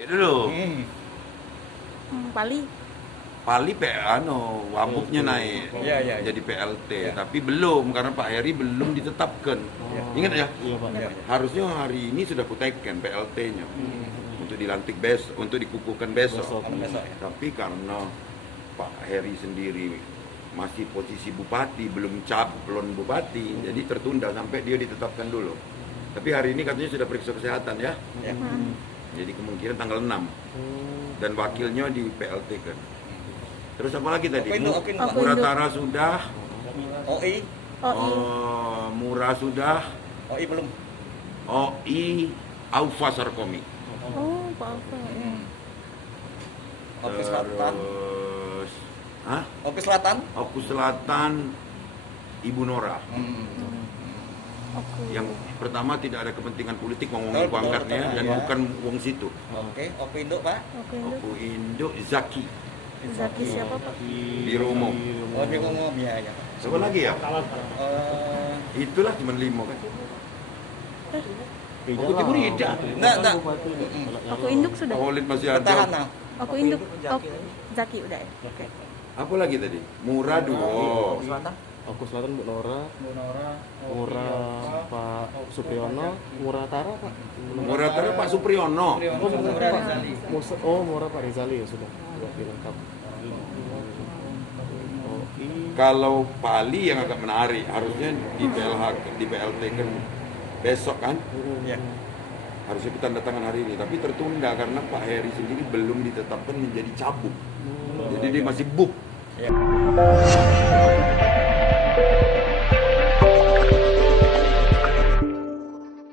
Ya dulu, Pali. Pali wabuknya naik, Iya. jadi PLT, Iya. tapi belum karena Pak Heri belum ditetapkan. Ingat ya? Iya Pak. Iya. Harusnya hari ini sudah kutekan PLT-nya untuk dilantik besok, untuk dikukuhkan besok. Besok ya. Tapi karena Pak Heri sendiri masih posisi bupati, belum calon bupati, jadi tertunda sampai dia ditetapkan dulu. Tapi hari ini katanya sudah periksa kesehatan ya. Ya. Jadi kemungkinan tanggal 6 dan wakilnya di PLT kan. Terus apa lagi tadi? Okindo. Muratara sudah, OI, Murah sudah, OI belum. OI Aufa Sarkomi. Oh, Pak Alfa. Oki Selatan. Terus, Oki Selatan. Oku Selatan Ibu Nora. Oke. Yang pertama tidak ada kepentingan politik ngomongin Betul, pangkatnya betul, dan ya. bukan wong situ. Oke, Okindo Pak. Oke, Nduk. Oku Indo Zaki Zaki siapa, Pak? Biro Umum. Oh, dia ngomong ya. Siapa lagi ya? Itulah cuma 5 kan. Oku Timur tidak. Enggak. Aku induk sudah. Holid masih ada. Petahana. Aku induk. Zaki udah ya. Oke. Apa lagi tadi? Murah duo. Aku Selatan Bu Nora, Murah Pak Supriyono, Murah Tara Pak. Murah Tara Pak Supriyono. Murah Pak Rizali ya sudah. Berarti lengkap. Kalau Pali yang agak menarik, harusnya di PLT kan besok kan? Ya. Harusnya kita tanda tangan hari ini, tapi tertunda karena Pak Heri sendiri belum ditetapkan menjadi cabuk. Jadi dia masih buk. Ya.